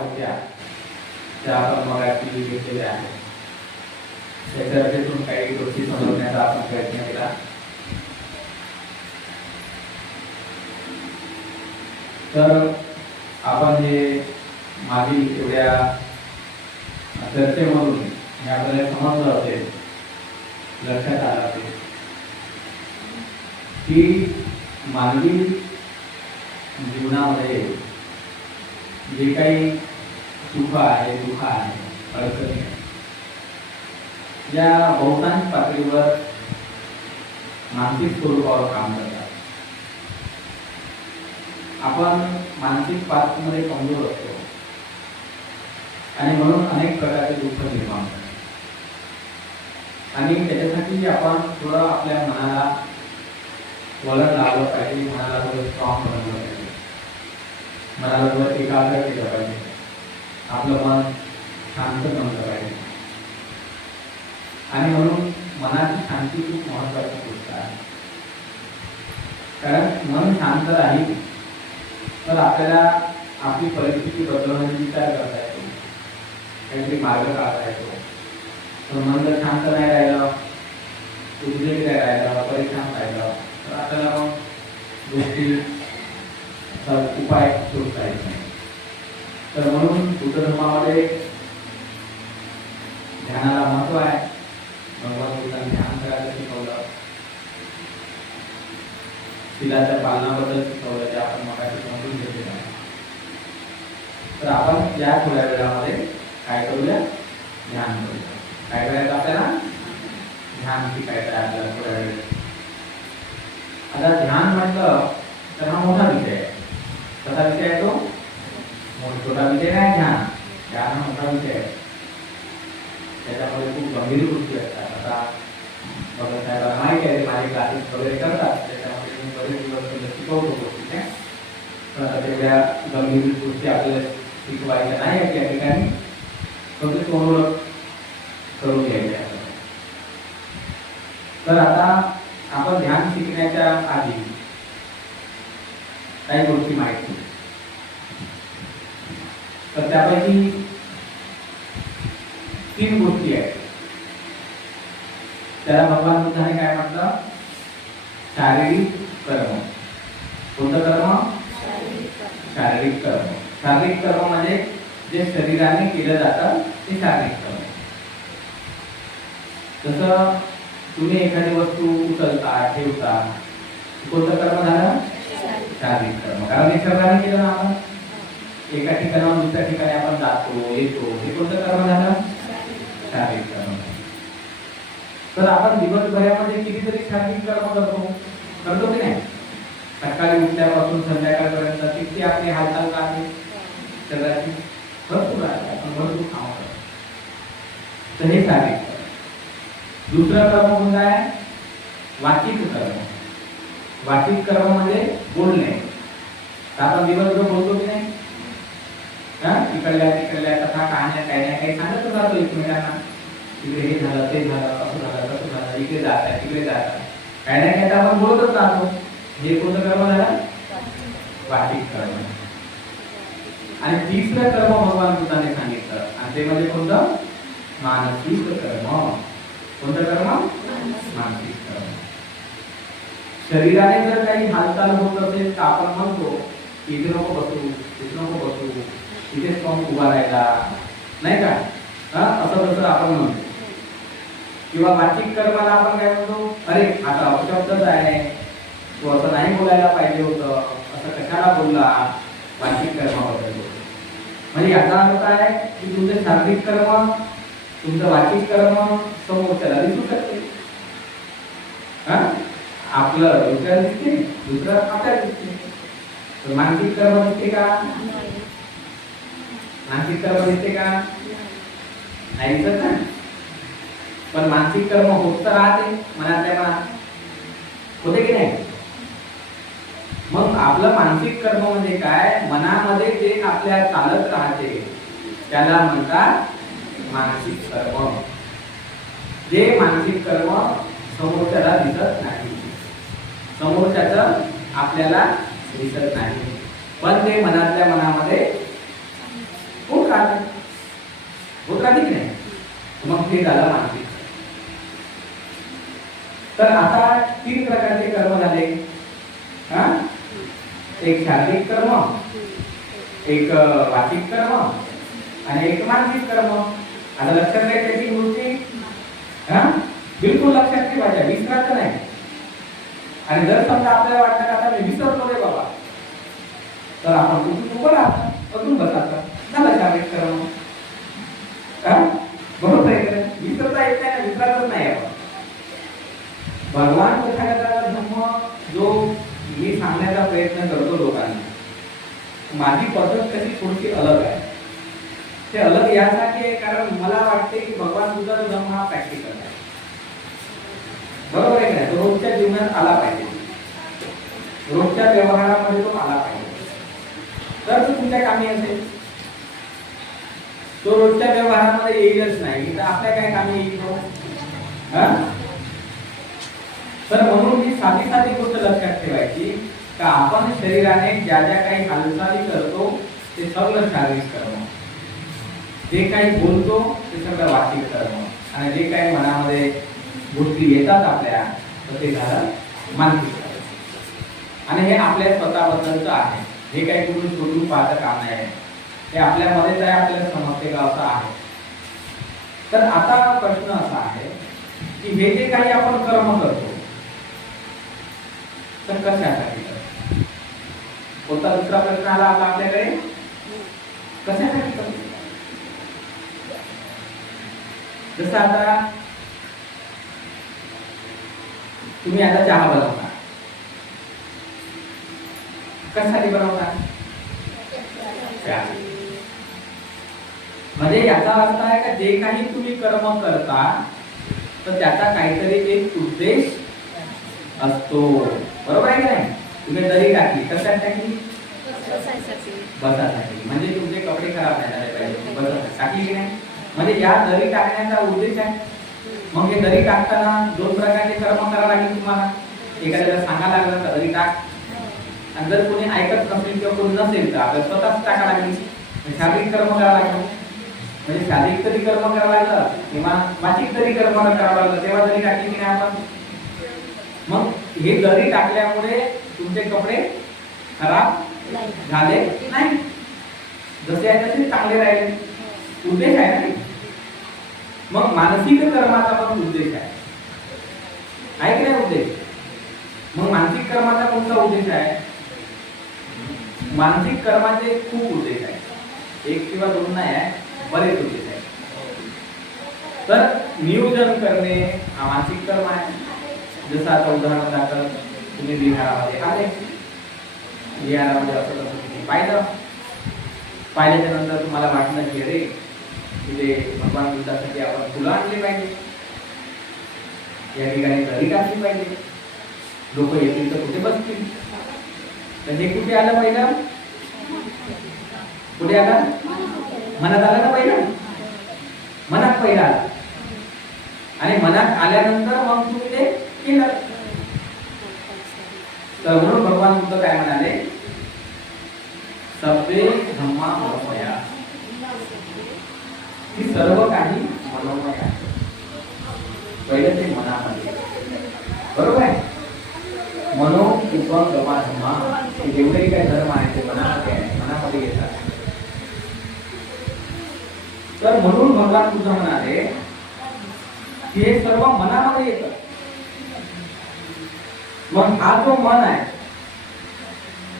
होत्या त्या आपण मगाशी घेतलेल्या आहेत. त्याच्यातून काही गोष्टी समजण्याचा आपण प्रयत्न केला. तर आपण जे मागील एवढ्या चर्चेमधून हे आपल्याला समजलं असेल, लक्षात आलं असेल की मानवी जीवनामध्ये जे काही सुख आहे, दुःख आहे, अडचणी आहे, या बहुतांश पातळीवर मानसिक स्वरूपावर काम करतात. आपण मानसिक पातळीमध्ये कमजोर असतो आणि म्हणून अनेक प्रकारचे दुःख निर्माण होतात. आणि त्याच्यासाठी आपण थोडं आपल्या मनाला वळण लावलं पाहिजे, मनाला थोडं स्ट्रॉंग बनवलं पाहिजे, मनाला थोडं एकाग्र केलं पाहिजे, आपलं मन शांत बनलं पाहिजे. आणि म्हणून मनाची शांती खूप महत्त्वाची गोष्ट आहे. कारण मन शांत राहील तर आपल्याला आपली परिस्थिती बदलण्याचा विचार करता येतो, काहीतरी मार्ग काढता येतो. पण मन जर शांत नाही राहिलं, उद्वेग नाही राहिलं, परेशान राहिलं, तर आपल्याला मग गोष्टी उपाय शोधता येत नाही. तर म्हणून बुद्ध धर्मामध्ये ध्यानाला महत्व आहे. भगवान बुद्धांनी ध्यान करायला शिकवलं, शीलाच्या पालनाबद्दल शिकवलं, जे आपण मगाशी समजून घेतलेलं आहे. तर आपण या थोड्या वेळामध्ये काय करूया, ध्यान करूया. काय करायचं आपल्याला, ध्यान शिकायचं आहे आपल्याला थोड्या वेळ. आता ध्यान म्हटलं तर हा मोठा विषय आहे. कसा विषय आहे तो? छोटा विषय नाही ध्यान. ध्यान हा मोठा विषय आहे. त्याच्यामध्ये खूप गंभीर गोष्टी असतात. आता बघा साहेबांना माहिती आहे, माझे क्लासेस वगैरे करतात, त्याच्यामध्ये मी बरेच दिवस शिकवतो गोष्टी. पण आता तेवढ्या गंभीर गोष्टी आपल्याला शिकवायच्या नाही आहेत त्या ठिकाणी, फक्त थोडं करून घ्यायचे. तर आता आपण ध्यान शिकण्याच्या आधी काही गोष्टी माहिती, तर त्यापैकी 3 गोष्टी आहेत. त्याला भगवान बुद्धाने काय म्हटलं, शारीरिक कर्म. कोणतं कर्म? शारीरिक कर्म. शारीरिक कर्म म्हणजे जे शरीराने केलं जातं ते शारीरिक कर्म. जसं तुम्ही एखादी वस्तू उचलता, ठेवता, कोणतं कर्म झालं? शारीरिक कर्म. कारण हे शरीराने केलं ना. आपण एका ठिकाणाहून दुसऱ्या ठिकाणी आपण जातो, येतो, हे कोणतं कर्म झालं? शारीरिक कर्म. तर आपण दिवसभरामध्ये कितीतरी शारीरिक कर्म करतो की नाही? सकाळी उठल्यापासून संध्याकाळपर्यंत किती आपली हालचाल आहे शरीराची, भरपूर आहे. आपण भरपूर काम करतो. तर हे शारीरिक कर्म. दुसरं कर्म कोणतं आहे? वाचिक कर्म. वाचिक कर्म म्हणजे बोलणे. आपण दिवसभर बोलतो की नाही? इकडल्या तिकडल्या कथा, कहाण्या, काही ना काही सांगत राहतो एकमेकांना. इकडे हे झालं, ते झालं, असं झालं, तसं झालं, इकडे जात आहे, तिकडे जात आहे, काही ना काही आपण बोलतच राहतो. हे कोणतं कर्म झालं? वाचिक कर्म. आणि तिसरं कर्म भगवान बुद्धाने सांगितलं, आणि ते म्हणजे कोणतं? मानसिक कर्म. कोणतं कर्म? मानसिक कर्म. शरीराने जर काही हालचाल होत असेल तर आपण म्हणतो इथे नको बसू, इथे नको बसू, इथेच पाहून उभा राहायला, नाही का? असं तसं आपण म्हणतो. किंवा वाचिक कर्माला आपण काय म्हणतो, अरे आता अपशब्दच आहे, तो असं नाही बोलायला पाहिजे होतं, असं कशाला बोलला, वाचिक कर्माबद्दल बोलतो. म्हणजे याचा अर्थ आहे की तुमचे शारीरिक कर्म, तुमचं वाचिक कर्म समोरच्याला दिसू शकते. आपलं दुसऱ्याला दिसते, दुसरं आपल्याला दिसते. तर मानसिक कर्म दिसते का? मानसिक कर्म दिसते का? नाही दिसत ना. पण मानसिक कर्म होत तर राहते मनातल्या मनात, होते की नाही? मग आपलं मानसिक कर्म म्हणजे काय? मनामध्ये जे आपल्या चालत राहते त्याला म्हणतात मानसिक कर्म. जे मानसिक कर्म समोरच्याला दिसत नाही, समोरच्याचं आपल्याला दिसत नाही, पण ते मनातल्या मनामध्ये होत राहते की नाही. मग ते झालं मानसिक. तर आता 3 प्रकारचे कर्म झाले. एक शारीरिक कर्म, एक वाचिक कर्म आणि एक मानसिक कर्म. आता लक्षात घ्यायची त्याची गोष्टी बिलकुल लक्षात ठेवायच्या, विसरायचं नाही. आणि जर समजा आपल्याला वाटतं आता मी विसरलो रे बाबा, तर आपण कुठून उभं राहतो, अजून बसायचं, झालं शारीरिक कर्म. बरोबर आहे का? विसरता येत नाही, विसरायचंच नाही आपण. भगवान तथागताचा धर्म जो मी सांगण्याचा प्रयत्न करतो लोकांना, माझी पद्धत कशी थोडीशी अलग आहे. ते अलग यासाठी आहे कारण मला वाटते की भगवान बुद्धाचा धर्म हा प्रॅक्टिकल आहे. बरोबर आहे का? तो रोजच्या जीवनात आला पाहिजे, रोजच्या व्यवहारामध्ये तो आला पाहिजे, तर तो तुमच्या कामी असेल. तो रोजच्या व्यवहारामध्ये येईलच नाही तर आपल्या काय कामी येईल तो? तर म्हणून ही साधी साधी गोष्ट लक्षात ठेवायची का आपण शरीराने ज्या ज्या काही हालचाली करतो ते सगळं शारीरिक कर्म, जे काही बोलतो ते सगळं वाचिक कर्म, आणि जे काही मनामध्ये गोष्टी येतात आपल्या तर ते झालं मानसिक कर्म. आणि हे आपल्या स्वतःबद्दलचं आहे, हे काही कुठून शोधून पाहतं काम नाही आहे, हे आपल्यामध्येच आहे, आपल्याला समजते का असं आहे. तर आता प्रश्न असा आहे की हे जे काही आपण कर्म करतो तर कशासाठी करतो? कोणता दुसरा प्रश्न आला आता आपल्याकडे, कशासाठी करतो? जसं आता तुम्ही आता चहा बनवता, कशासाठी बनवता? म्हणजे याचा अर्थ आहे का जे काही तुम्ही कर्म करता तर त्याचा काहीतरी एक उद्देश असतो. बरोबर आहे की नाही? तुम्ही दरी टाकली, कशासाठी टाकली? बसासाठी. म्हणजे तुमचे कपडे खराब नाही झाले पाहिजे, बसासाठी टाकली की नाही? म्हणजे या दरी टाकण्याचा उद्देश आहे. मग हे दरी टाकताना 2 प्रकारचे कर्म करावे लागेल तुम्हाला. एखाद्याला सांगा लागलं तर दरी टाक, आणि जर कोणी ऐकत नसेल किंवा कोणी नसेल तर आपल्याला स्वतःच टाका लागेल. शारीरिक कर्म करावं लागेल, म्हणजे शारीरिक तरी कर्म करावं लागलं किंवा वाचिक तरी कर्म करावं लागलं, तेव्हा दरी टाकली की नाही आपण. मग हे दरी टाकल्यामुळे तुमचे कपडे खराब झाले नाही, जसे आहे तसे चांगले राहिले, उद्देश आहे ना. मग मानसिक कर्माचा पण उद्देश आहे की नाही उद्देश? मग मानसिक कर्माचा कोणता उद्देश आहे? मानसिक कर्माचे खूप उद्देश आहे, 1 किंवा 2 नाही आहे, बरेच उद्देश आहे. तर नियोजन करणे हा मानसिक कर्म आहे. जसं आता उदाहरण दाखल तुम्ही विहारामध्ये आले, विहारामध्ये असं तसं तुम्ही पाहिल्याच्या नंतर तुम्हाला वाटलं की अरे तिथे भगवान बुद्धासाठी आपण फुलं आणली पाहिजे, या ठिकाणी दरी टाकली पाहिजे, लोक येतील तर कुठे बसतील. तर हे कुठे आलं पहिलं? कुठे आलं? मनात आलं ना पहिलं? मनात पहिला आला, आणि मनात आल्यानंतर मग तुम्ही ते केलं. तर म्हणून भगवान बुद्ध काय म्हणाले? सब्बे धम्मा मनोमया, ही सर्व काही मनोमय आहे. पहिलं ते मनामध्ये, बरोबर आहे? मनो उपगमा धम्मा, जेवढे काही धर्म आहे ते मनामध्ये आहे, मनामध्ये येतात. तर म्हणून भगवान बुद्ध म्हणाले की हे सर्व मनामध्ये येतं. मग हा जो मन आहे